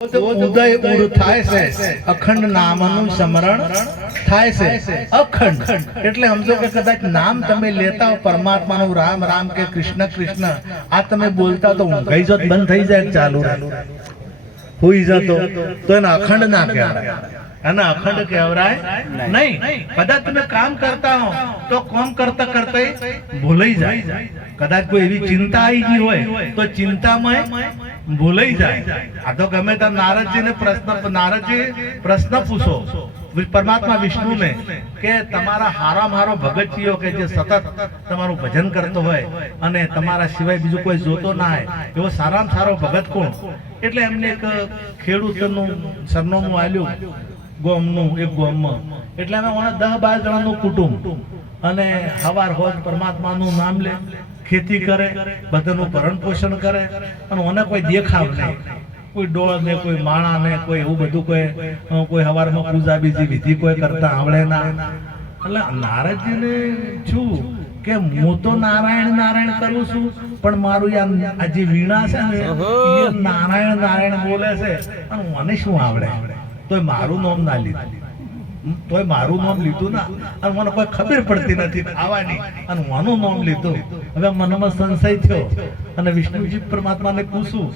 ઉદય ઉર થાય છે, અખંડ નામનું સ્મરણ થાય છે. અખંડ એટલે સમજો કે કદાચ નામ તમે લેતા હો પરમાત્માનું, રામ રામ કે કૃષ્ણ કૃષ્ણ, આ તમે બોલતા તો ઊંઘાઈ જત બંધ થઈ જાય, ચાલુ હોઈ જતો તો એને અખંડ ના કહેવાય, અને અખંડ કહેવાય નહીં. કદાચ તમે કામ કરતા હો તો કામ કરતા કરતા ભૂલાઈ જાય. કદાચ કોઈ એવી ચિંતા આવી ગઈ હોય તો ચિંતામાં ભૂલાઈ જાય. આ તો ગમે ત્યાં નારદજી પ્રશ્ન પૂછો પરમાત્મા વિષ્ણુને કે તમારા હારામાં હારો ભગતજીઓ કે જે સતત તમારું ભજન કરતો હોય અને તમારા સિવાય બીજું કોઈ જોતો ના હોય એવો સારામાં સારો ભગત કોણ? એટલે એમને એક ખેડૂતનું સરનામું આલ્યું ગોમનું, એક ગોમમાં. એટલે અમે 10-12 જણાનું કુટુંબ, અને હવાર હોજ પરમાત્માનું નામ લે, ખેતી કરે, બધાનું ભરણ પોષણ કરે, અને મને કોઈ દેખાવ નહીં, કોઈ ડોળ ને કોઈ માણા ને કોઈ એવું બધું કોઈ હવારમાં પૂજા બીજી વિધિ કોઈ કરતા આવડે ના. એટલે નારદજીને શું કે હું તો નારાયણ નારાયણ કરું છું, પણ મારું આ જે વીણા છે ને એ નારાયણ નારાયણ બોલે છે, અને મને શું આવડે? તોય મારું નામ ના લીધું, તોય મારું નામ લીધું ના, અને મને કોઈ ખબર પડતી નથી ખાવાની, અને માનું નામ લીધું. હવે મનમાં સંશય થયો, અને વિષ્ણુજી પરમાત્માને પૂછું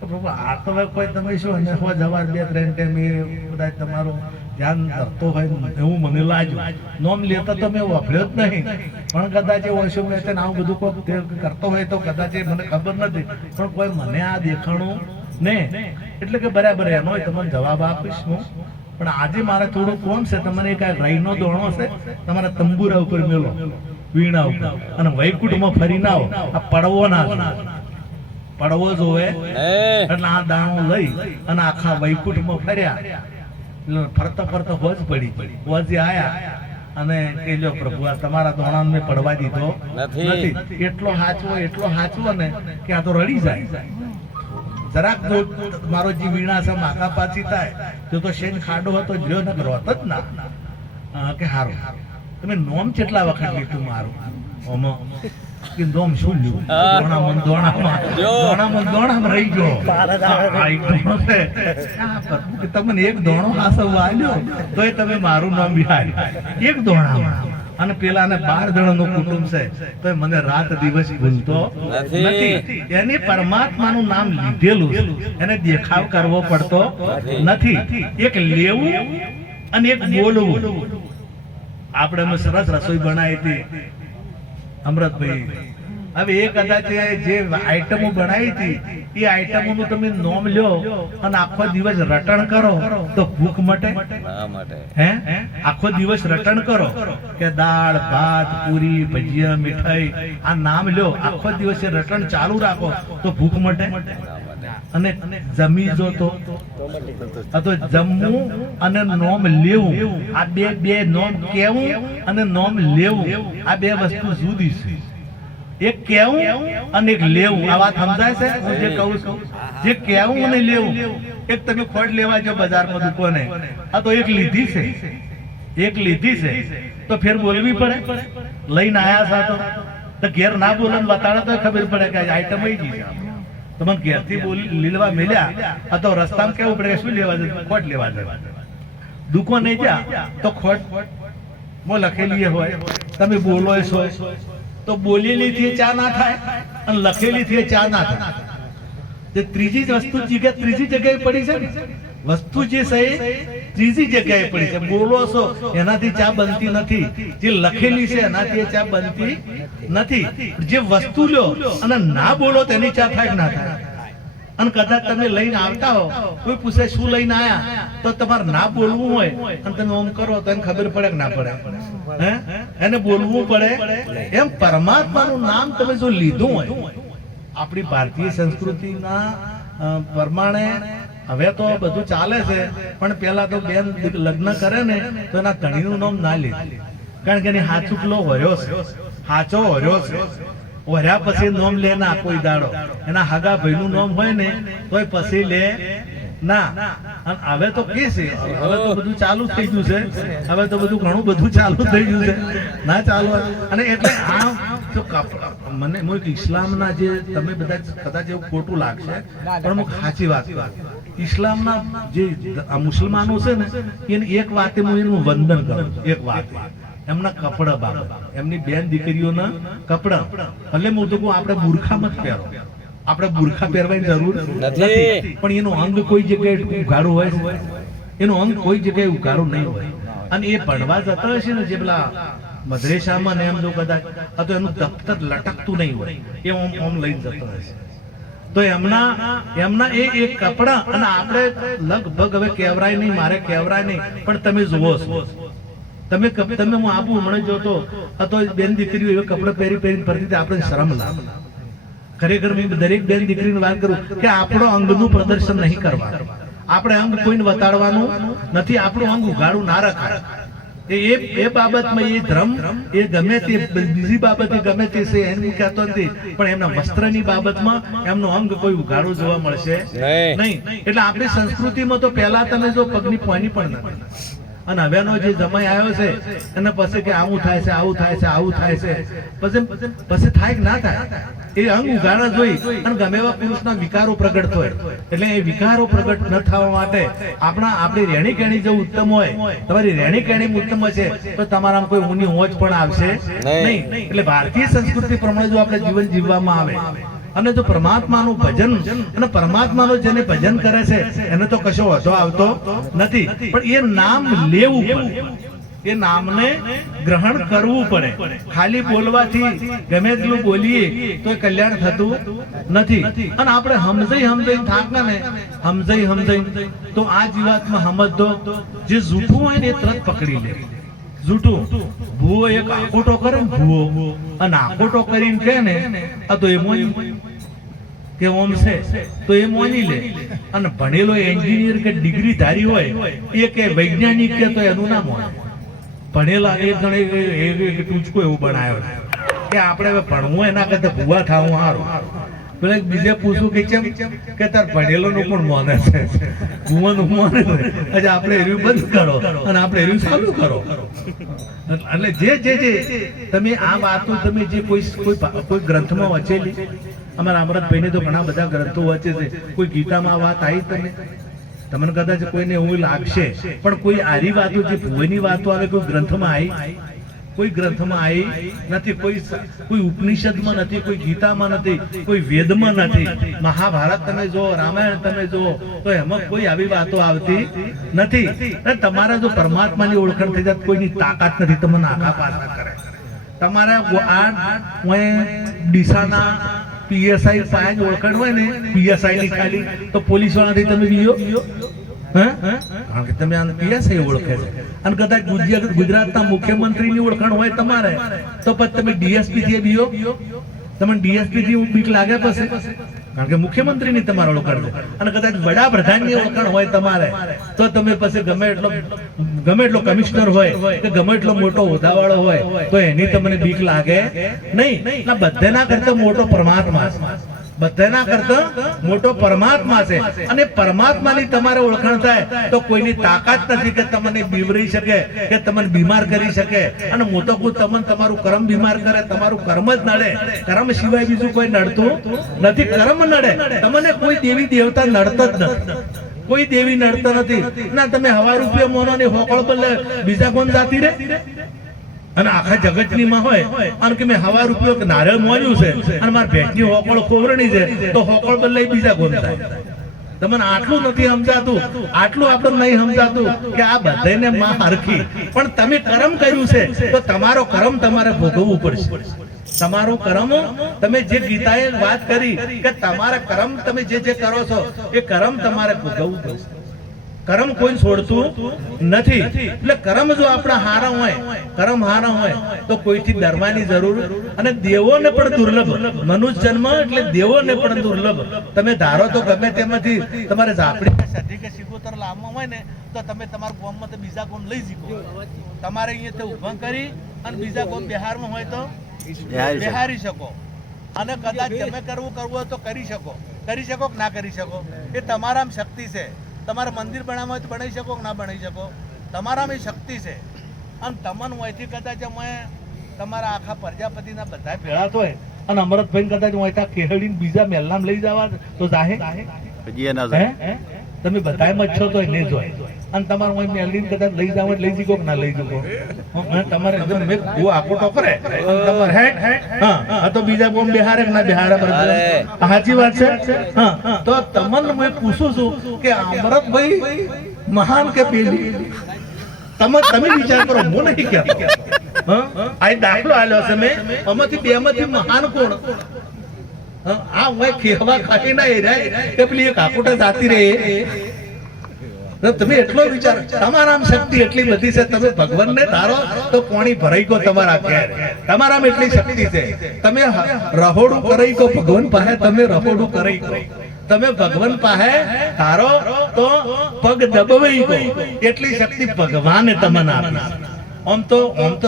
પ્રભુ આ તો હવે કોઈ તમે શું જવાર 2-3 ટાઈમ એ કદાચ તમારું ધ્યાન કરતો હોય એવું મને લાગ્યું. નામ લેતા તો મેં વાપર્યો જ નહીં, પણ કદાચ એવું હશે મેં આવું બધું કોઈ કરતો હોય તો કદાચ એ મને ખબર નથી, પણ કોઈ મને આ દેખાણું ને, એટલે કે બરાબર એનો તમને જવાબ આપીશ હું. પણ આજે મારે થોડું કોમ છે, તમને એક રાઈનો દોણો છે, તમારા તંબુરા ઉપર મેલો, વીણા ઉપર, અને વૈકુંઠમાં ફરી ના આવો, આ પડવો ના, પડવો જોવે એટલે આ દાણો લઈ અને આખા વૈકુંઠમાં ફર્યા. ફરતા ફરતા હોજ પડી, હોજે આયા અને કે જો પ્રભુ આ તમારા દોણા મેં પડવા દીધો નથી. એટલો હાચવો ને કે આ તો રડી જાય. જરાક જો મારો જે વીણા છે માથા પાછી થાય તો શેન ખાડો હતો જ્યો ન રોત જ ના, કે હારું તમે નોમ કેટલા વખત લીધું મારું? ઓમાં કે નોમ શું લ્યું? દોણામાં રહી ગયો. તમને એક દોણો હાસવ આલ્યો તોય તમે મારું નામ બિહાર્યું એક દોણામાં. અને પેલાને 12 જણાનું કુટુંબ છે તો મને રાત દિવસ ભૂલતો નથી. એને પરમાત્માનું નામ લીધેલું, એને દેખાવ કરવો પડતો નથી. એક લેવું અને એક બોલવું. આપણે સરસ રસોઈ બનાવી હતી અમૃતભાઈ. હવે એ કદાચ જે આઈટમો બનાવી હતી એ આઈટમોનું તમે નોમ લ્યો અને આખો દિવસ રટણ કરો તો ભૂખ મટે? હે આખો દિવસ રટણ કરો કે દાળ ભાત પૂરી ભજીયા મીઠાઈ આ નામ લ્યો, આખો દિવસ રટણ ચાલુ રાખો તો ભૂખ મટે? અને જમી જો તો જમવું અને નોમ લેવું, આ બે નોમ કેવું અને નોમ લેવું આ બે વસ્તુ જુદી છે. એક કેવું અને એક લેવું, આ વાત સમજાય છે હું જે કહું છું? જે કેવું અને લેવું, એક તમે ખોટ લેવા જો બજારમાં દુકાને, આ તો એક લીધી છે તો ફેર બોલવી પડે. લઈને આયા તો ઘેર ના બોલે બતાડે તો ખબર પડે કે આઈટમ આવી ગઈ છે. તમે ઘેરથી બોલી લીલવા મેલ્યા, આ તો રસ્તામાં કેવું પડે શું લેવા જાય? ખોટ લેવા જાય. દુકાને જા તો ખોટ લખેલી હોય, તમે બોલો છો તો બોલેલી થી ચા ના થાય અને લખેલી થી ચા ના થાય. જે ત્રીજી વસ્તુ ત્રીજી જગ્યાએ પડી છે ને, વસ્તુ જે છે ત્રીજી જગ્યાએ પડી છે. બોલો છો એનાથી ચા બનતી નથી, જે લખેલી છે એનાથી ચા બનતી નથી. જે વસ્તુ લો અને ના બોલો તેની ચા થાય ના થાય. અને કદાચ તમે લઈને આવતા હો, કોઈ પૂછે શું લઈને આયા, તો તમારે ના બોલવું હોય અને તમે ઓમ કરો તો એને ખબર પડે કે ના પડે? એને બોલવું પડે. એમ પરમાત્માનું નામ તમે જો લીધું હોય, આપણી ભારતીય સંસ્કૃતિના પ્રમાણે હવે તો બધું ચાલે છે, પણ પેલા તો બેન લગ્ન કરે ને તો એના ધણીનું નામ ના લે, કારણ કે એની હાચુકલો વર્યો છે, હાચો વર્યો છે. વર્યા પછી નામ લે ના કોઈ દાડો. એના હગા ભાઈનું નામ હોય ને તોય પછી લે ના. અને હવે તો કે છે, હવે તો બધું ચાલુ થઈ ગયું છે, હવે તો બધું ઘણું બધું ચાલુ થઈ ગયું છે, ના ચાલુ. અને એટલે આ મને ઇસ્લામના જે તમે બધા કદાચ એવું ખોટું લાગશે, પણ હું સાચી વાત ઇસ્લામના જે આ મુસલમાનો છે ને એને એક વાતે હું એનું વંદન કરું, એક વાત એમના કપડા બાબત, એમની બેન દીકરીઓના કપડા. ભલે હું તો કહું આપણે બુરખા મત પહેરો, આપણે બુરખા પહેરવાની જરૂર નથી, પણ એનું અંગ કોઈ જગ્યાએ ઉઘાડું હોય છે, એનું અંગ કોઈ જગ્યાએ ઉઘાડું નહીં હોય. અને એ ભણવા જતા હશે ને જે પેલા મદ્રેસામાં ને એમ જો કદાચ તો એનું દફતર લટકતું નહીં હોય, એ ઓમ લઈને જતો હશે. તો એમના એ કપડા, અને આપણે લગભગ હવે કહેવરાય નહીં, મારે કહેવરાય નહીં, પણ તમે જુઓ છો, તમે હું આપું હમણાં જોતો તો બેન દીકરીઓ એવા કપડા પહેરીને ફરતી હતી, આપણે શરમ લાગે. ખરેખર હું દરેક બેન દીકરીની વાત કરું કે આપણો અંગનું પ્રદર્શન નહીં કરવાનું, આપણે અંગ કોઈને બતાડવાનું નથી, આપણું અંગ ઉઘાડું ના રખાય. એ બાબતમાં એ ધર્મ એ ગમે તે બીજી બાબતે ગમે તે છે એમ કહેતો નથી, પણ એમના વસ્ત્રની બાબતમાં એમનું અંગ કોઈ ઉઘાડું જોવા મળશે નહીં. એટલે આપણી સંસ્કૃતિમાં તો પહેલા તમે જો પગની પોની પણ નથી, અને હવેનો જે જમાઈ આવ્યો છે એને પછી કે આવું થાય છે, આવું થાય છે, આવું થાય છે, પછી થાય કે ના થાય, એ અંગ ઉઘાડા જોઈ અને ગમે એવા પુરુષના વિકારો પ્રગટ થાય. એટલે એ વિકારો પ્રગટ ન થવા માટે આપણી રહેણી કેણી જો ઉત્તમ હોય, તમારી રહેણી કેણી ઉત્તમ હશે તો તમારામાં કોઈ ઊની હોંચ પણ આવશે નહીં. એટલે ભારતીય સંસ્કૃતિ પ્રમાણે જો આપણે જીવન જીવવામાં આવે અને જો પરમાત્માનું ભજન, અને પરમાત્માનું જેને ભજન કરે છે એને તો કશો વાંધો આવતો નથી, પણ એ નામ લેવું પડે, એ નામને ગ્રહણ કરવું પડે. ખાલી બોલવાથી ગમે તેટલું બોલીએ તો કલ્યાણ થતું નથી. અને આપણે સમજાઈ થાકના ને સમજાઈ તો આ જીવાતમાં સમજતો જે જૂઠું હોય ને એ તરત પકડી લે. જૂઠું ભૂવો એક આકોટો કરે ને, ભૂવો અને આકોટો કરીને કે ને આ તો એ મોની કે ઓમ છે તો એ મોની લે. અને ભણેલો એન્જિનિયર કે ડિગ્રી ધારી હોય એ કે વૈજ્ઞાનિક કે તો એનું નામ હોય. ભણેલા એક ગણે ટૂચકો એવું બનાવ્યો કે આપણે હવે ભણવું એના કરતા ભૂવા થવું સારું. પેલા બીજે પૂછું કે કેમ કે તાર ભણેલો નું પણ મોને છે, ભૂવાનું મોને છે, એટલે આપણે એનું બંધ કરો અને આપણે એનું ચાલુ કરો. એટલે જે તમે આ વાતો તમે જે કોઈ ગ્રંથમાં વાંચેલી, અમારા અમરતભાઈને તો ઘણા બધા ગ્રંથો વાંચે છે, કોઈ ગીતામાં વાત આવી તમને કદાચ કોઈને એવું લાગશે, પણ કોઈ આરી વાતો જે ભુવાની વાતો આવે કોઈ ગ્રંથમાં આવી, કોઈ ગ્રંથમાં આવી નથી, કોઈ ઉપનિષદમાં નથી, કોઈ ગીતામાં નથી, કોઈ વેદમાં નથી. મહાભારત તમે જો, રામાયણ તમે જો તો એમાં કોઈ આવી વાતો આવતી નથી. તમારા જો પરમાત્માની ઓળખાણ થઈ જાય કોઈની તાકાત નથી તમને આખા પાછા કરે. તમારા ડીસાના પીએસઆઈ પાંચ ઓળખાણ હોય ને, પીએસઆઈ ની ખાલી તો પોલીસ વાળાથી તમે બીજો કારણ કે તમે આને પીએસઆઈ ઓળખે છે. અને કદાચ ગુજરાતના મુખ્યમંત્રીની ઓળખાણ હોય તમારે તો પછી તમે ડીએસપી થી બીજો, તમને ડીએસપી થી બીક લાગે પછી, કારણ કે મુખ્યમંત્રીની તમારે ઓળખાણ છે. અને કદાચ વડાપ્રધાનની ઓળખાણ હોય તમારે તો તમે પછી ગમે એટલો કમિશનર હોય કે ગમે એટલો મોટો હોદ્દાવાળો હોય તો એની તમને બીક લાગે નહીં. બધાના કરતા મોટો પરમાત્મા છે, બધાના કરતા મોટો પરમાત્મા છે. અને પરમાત્માની તમારે ઓળખાણ થાય તો કોઈની તાકાત નથી કે તમને બીવરી શકે કે તમને બીમાર કરી શકે. અને મોટો કોઈ તમને તમારું કર્મ બીમાર કરે, તમારું કર્મ જ નડે. કર્મ સિવાય બીજું કોઈ નડતું નથી. કર્મ નડે તમને, કોઈ દેવી દેવતા નડતા જ નથી, કોઈ દેવી નડતા નથી. ના તમે હવા રૂપિયા મોનો ની હોકળ બદલે બીજા કોણ જાતી રે? અને આખા જગતની માં હોય અને કે મેં હવા રૂપિયો નારિયેળ મોન્યું છે અને મારા ભેંસની હોકળ કોવરણી છે તો હોકળ બદલાઈ બીજા કોણ થાય? તમને આટલું નથી સમજાતું, આટલું આપણે નહીં સમજાતું કે આ બધાને માં હરખી. પણ તમે કર્મ કર્યું છે તો તમારો કર્મ તમારે ભોગવવું પડશે. તમારું કર્મ, તમે જે ગીતાએ વાત કરી કે તમારા કર્મ તમે જે કરો છો એ કર્મ તમારે ભોગવવું પડશે. કર્મ કોઈ છોડતું નથી. એટલે કર્મ જો આપણા હારા હોય, કર્મ હારા હોય તો કોઈથી ડરવાની જરૂર. અને દેવોને પણ દુર્લભ, મનુષ્ય જન્મ એટલે દેવોને પણ દુર્લભ. તમે ધારો તો ગમે તેમાંથી તમારે ઝાપડી સધી કે સિકોતર લાવવા હોય ને તો તમે તમારા ગામમાં તો બીજા ગામ લઈ શકો. તમારે અહીંયા ઉભા કરી અને બીજા ગામ બિહારમાં હોય તો બિહારી શકો. અને કદાચ તમે કરવું હોય તો કરી શકો કે ના કરી શકો એ તમારામાં શક્તિ છે. તમારે મંદિર બનાવવા હોય તો બનાવી શકો કે ના બનાવી શકો, તમારામાં શક્તિ છે. અને તમને હોયથી કદાચ અમે તમારા આખા પ્રજાપતિના બધા ભેળા હોય અને અમરતભાઈ કદાચ હોય ત્યાં કેહડીને બીજા મહેલનામ લઈ જવા તો જાહે તમે બધાય માં છો તો નહીં જોય અને તમારું અહીં મેલીને કદાચ લઈ જાવ લઈ જીકો કે ના લઈ જીકો તમારે મેં બહુ આકોટો કરે તમારે હેડ હા તો બીજા બોમ બિહારે કે ના બિહારે બરાબર સાચી વાત છે હા તો તમને મેં પૂછું છું કે અમરતભાઈ મહાન કે પેલી તમે વિચાર કરો હું નહીં કહેતો આ દાખલો આલ્યો છે મેં આમાંથી બે માંથી મહાન કોણ આ હું કહેવા ખાતી ના એ કે પેલી એક આકોટા જાતી રહે તમે એટલો વિચાર તમારામ શક્તિ એટલી બધી છે તમે ભગવાનને ધારો તો પાણી ભરાઈ ગયો તમારા ઘેર તમારામાં એટલી શક્તિ છે તમે રહોડું કરાઈ ગયો ભગવાન પાસે તમે રહોડું કરાઈ ગયો તમે ભગવાન પાસે ધારો તો પગ દબાવી ગયો એટલી શક્તિ ભગવાને તમને આપી આમ તો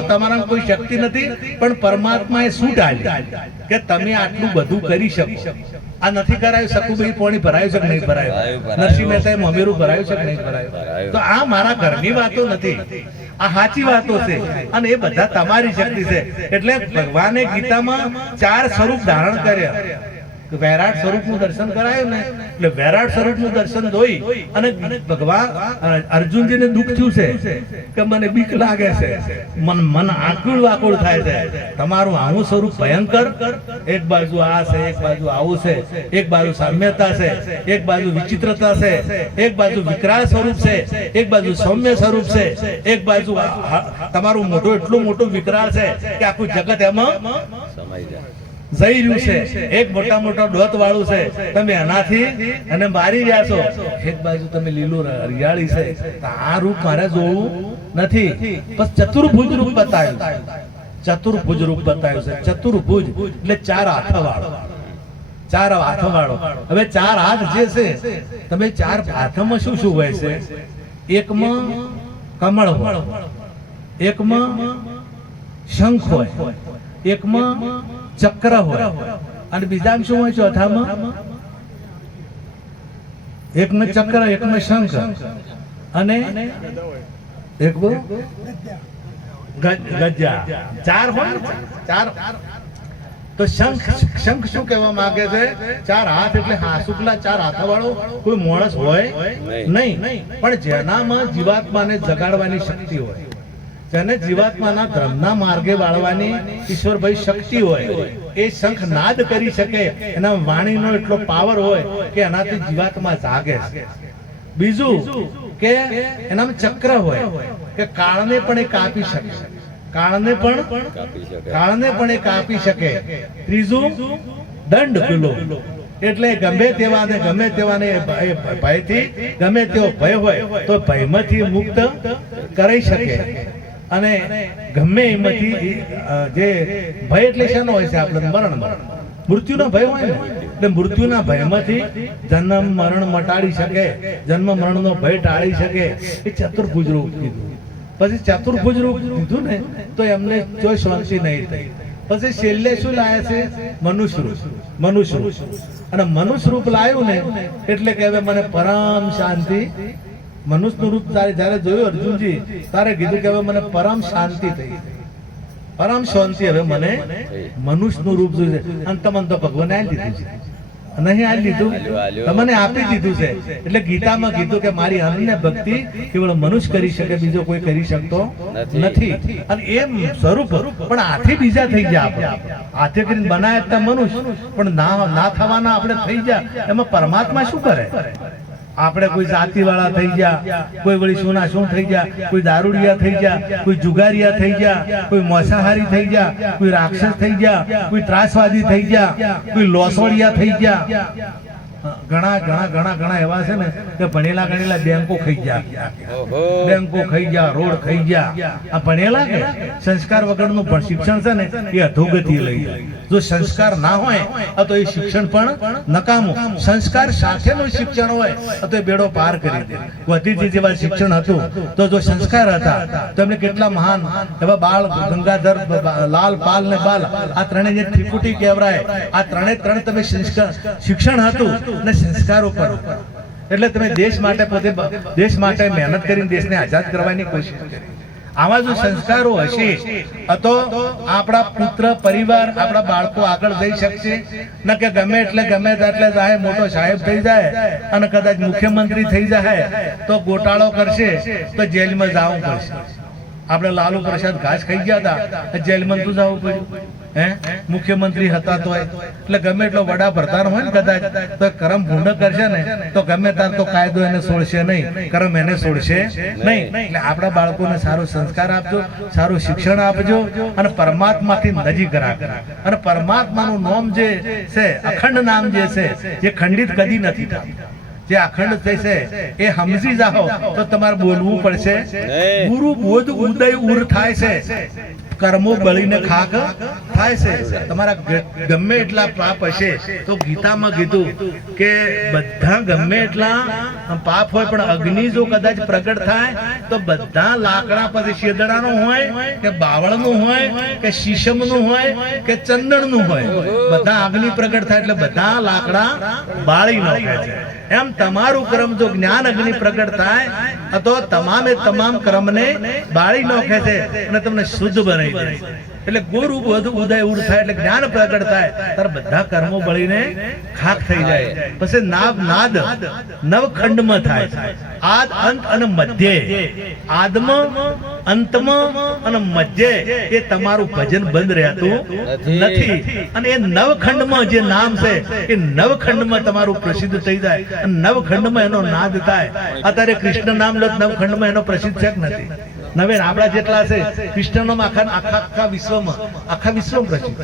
તમારા કોઈ શક્તિ નથી પણ પરમાત્માએ શું ડાળી કે તમે આટલું બધું કરી શકો આ નથી કરાયું સકુભાઈ પાણી ભરાયું છે કે નહીં ભરાયું નરસિંહ મહેતાએ મમેરું ભરાયું છે કે નહીં ભરાયું તો આ મારા ઘરની વાતો નથી આ સાચી વાતો છે અને એ બધા તમારી શક્તિ છે એટલે ભગવાને ગીતામાં 4 સ્વરૂપ ધારણ કર્યા વૈરાટ સ્વરૂપનું દર્શન કરાયું ને એટલે વૈરાટ સ્વરૂપનું દર્શન જોઈ અને ભગવાન અર્જુનજીને દુઃખ થયું છે કે મને બીક લાગે છે મન આકુળ વાકુળ થાય છે તમારું આવું સ્વરૂપ ભયંકર એક બાજુ આ છે એક બાજુ આવું છે એક બાજુ સામ્યતા છે એક બાજુ વિચિત્રતા છે એક બાજુ વિકરાળ સ્વરૂપ છે એક બાજુ સૌમ્ય સ્વરૂપ છે એક બાજુ તમારું મોટું એટલું મોટું વિકરાળ છે કે આખું જગત એમાં સમાઈ જાય જઈ રહ્યું છે એક મોટા મોટા ડોત વાળું છે તમે એનાથી અને મારી રહ્યા છો એક બાજુ તમે લીલું હરિયાળી છે આ રૂપ મારે જોવું નથી બસ ચતુર્ભુજ રૂપ બતાવ્યું ચતુર્ભુજ રૂપ બતાવ્યું છે ચતુર્ભુજ એટલે 4 હાથ વાળો 4 હાથ વાળો હવે 4 હાથ જે છે તમે 4 હાથમાં શું શું હોય છે એકમાં કમળ હોય એકમાં શંખ હોય એકમાં ચક્ર હોય અને બીજામાં શું હોય ચોથામાં એકમાં ચક્ર એકમાં શંખ અને એક ગજા 4 હોય 4 તો શંખ શું કહેવા માંગે છે 4 હાથ એટલે હાસુકલા 4 હાથ વાળો કોઈ માણસ હોય નહીં પણ જેનામાં જીવાત્માને જગાડવાની શક્તિ હોય જેને જીવાત્માના ધર્મના માર્ગે વાળવાની ઈશ્વરભાઈ શક્તિ હોય એ શંખ નાદ કરી શકે એના વાણીનો એટલો પાવર હોય કે એનાથી જીવાત્મા જાગે છે બીજું કે એનામાં ચક્ર હોય કે કાળને પણ એ કાપી શકે કાળને પણ એ કાપી શકે ત્રીજું દંડ પેલો એટલે ગમે તેવાને ભયથી ગમે તેવો ભય હોય તો ભયમાંથી મુક્ત કરી શકે અને ગમે એમાંથી જે ભય એટલે શેનો હોય છે આપણે મરણ મૃત્યુનો ભય હોય ને એટલે મૃત્યુના ભયમાંથી જન્મ મરણ મટાડી શકે જન્મ મરણનો ભય ટાળી શકે એ ચતુર્ભુજ રૂપ કીધું પછી ચતુર્ભુજ રૂપ કીધું ને તો એમને કોઈ શાંતિ નહીં થઈ પછી છેલ્લે શું લાયા છે મનુષ્ય રૂપ અને મનુષ્ય રૂપ લાવ્યું ને એટલે કે હવે મને પરમ શાંતિ મનુષ્યનું રૂપ જયારે જોયું અર્જુનજી તારે કીધું કે હવે મને પરમ શાંતિ થઈ પરમ શાંતિ હવે મને મનુષ્યનું રૂપ જોયું છે અને તમને તો ભગવાને આપી દીધું છે નહીં આપી દીધું તમને આપી દીધું છે એટલે ગીતામાં કીધું કે મારી અનન્ય ભક્તિ કેવળ મનુષ્ય કરી શકે બીજો કોઈ કરી શકતો નથી અને એમ સ્વરૂપ પણ હાથી બીજા થઈ ગયા આપણે હાથે કરીને બનાવ્યા મનુષ્ય પણ ના થવાના આપણે થઈ ગયા એમાં પરમાત્મા શું કરે આપણે કોઈ જાતિ વાળા થઈ ગયા કોઈ વળી સોના શું થઈ ગયા કોઈ દારૂડિયા થઈ ગયા કોઈ જુગારિયા થઈ ગયા કોઈ મોસાહારી થઈ ગયા કોઈ રાક્ષસ થઈ ગયા કોઈ ત્રાસવાદી થઈ ગયા કોઈ લોસોડિયા થઈ ગયા ઘણા એવા છે ને કે ભણેલા ગણેલા બેંકો ખાઈ ગયા રોડ ખાઈ ગયા આ ભણેલા કે સંસ્કાર વગરનું પણ શિક્ષણ છે ને એ અધોગતિ લઈ જાય જો સંસ્કાર ના હોય તો એ શિક્ષણ પણ નકામું સંસ્કાર સાથેનું શિક્ષણ હોય તો એ બેડો પાર કરી દે ગાંધીજી જેવા શિક્ષણ હતું તો જો સંસ્કાર હતા તો એમને કેટલા મહાન એવા બાળ ગંગાધર લાલ પાલ ને બાલ આ ત્રણેય જે ત્રિપુટી કહેવાય આ ત્રણ તમે શિક્ષણ હતું ને સંસ્કારો પર એટલે તમે દેશ માટે મહેનત કરીને દેશને આઝાદ કરવાની કોશિશ કરી આવા જો સંસ્કારો હશે તો આપણા પુત્ર પરિવાર આપણા બાળકો આગળ જઈ શકશે ન કે ગમે એટલે જાય મોટો સાહેબ થઈ જાય અને કદાચ મુખ્યમંત્રી થઈ જાય તો ગોટાળો કરશે તો જેલમાં જવું પડશે. આપણે લાલુ પ્રસાદ ઘાસ ખાઈ ગયા હતા, જેલમાં તો જવું પડ્યું. મુખ્યમંત્રી હતા તો એટલે ગમે એટલો વડાપ્રધાન હોય ને કદાચ તો કરમ ભૂંડ કરશે ને તો ગમે તાર તો કાયદો એને છોડશે નહીં, કરમ એને છોડશે નહીં. એટલે આપણા બાળકોને સારો સંસ્કાર આપજો, સારું શિક્ષણ આપજો અને પરમાત્માથી નજીક રાખજો. અને પરમાત્માનું નામ જે છે, અખંડ નામ જે છે, જે ખંડિત કદી નથી થતું, જે અખંડ થશે એ સમજી જાઓ તો તમારે બોલવું પડશે. ગુરુ બોધ ઉદય ઉર થાય છે, કર્મો બળીને ખાક થાય છે. તમારા ગમે એટલા પાપ હશે તો ગીતામાં કીધું કે બધા ગમે એટલા પાપ હોય પણ અગ્નિ જો કદાચ પ્રગટ થાય તો બધા લાકડા પછી શેદડાનું હોય કે બાવળનું હોય કે શીશમનું હોય કે ચંદનનું હોય, બધા અગ્નિ પ્રગટ થાય એટલે બધા લાકડા બાળી નાખે છે. એમ તમારું કર્મ જો જ્ઞાન અગ્નિ પ્રગટ થાય તો તમામે તમામ કર્મને બાળી નાખે છે અને તમને શુદ્ધ બનાવી દે. એટલે ગુરુ બોધ ઉદય ઉર થાય એટલે જ્ઞાન પ્રગટ થાય ત્યારે બધા કર્મો બળીને ખાક થઈ જાય. પછી નાદ નવખંડમાં થાય, આદ અંત અને મધ્ય. આદમાં અંતમાં અને મધ્ય એ તમારું ભજન બંધ રહેતું નથી. અને એ નવખંડમાં જે નામ છે એ નવખંડમાં તમારું પ્રસિદ્ધ થઈ જાય અને નવખંડમાં એનો નાદ થાય. અત્યારે કૃષ્ણ નામ લો નવખંડમાં એનો પ્રસિદ્ધ છે કે નથી? નવે આપણા જેટલા છે કૃષ્ણનો આખા વિશ્વમાં પ્રસિદ્ધ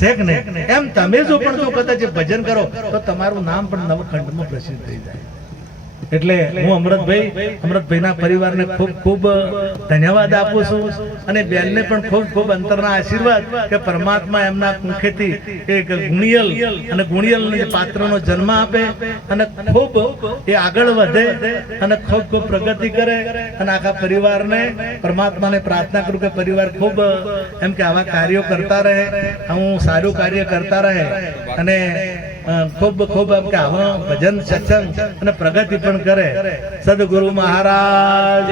છે કે નહીં? એમ તમે જો પણ જો કદાચ ભજન કરો તો તમારું નામ પણ નવખંડમાં પ્રસિદ્ધ થઈ જાય. એટલે હું અમૃતભાઈના પરિવારને ખૂબ ખૂબ ધન્યવાદ આપું છું અને બેનને પણ ખૂબ ખૂબ અંતરના આશીર્વાદ કે પરમાત્મા એમના મુખેથી એક ગુણિયલ અને ગુણિયલના પાત્રનો જન્મ આપે અને ખૂબ એ આગળ વધે અને ખૂબ ખૂબ પ્રગતિ કરે. અને આખા પરિવારને પરમાત્માને પ્રાર્થના કરું કે પરિવાર ખૂબ એમ કે આવા કાર્યો કરતા રહે, હું સારું કાર્ય કરતા રહે અને ખૂબ ખૂબ એમ કે આવા ભજન સત્સંગ અને પ્રગતિ પણ કરે. સદગુરુ મહારાજ.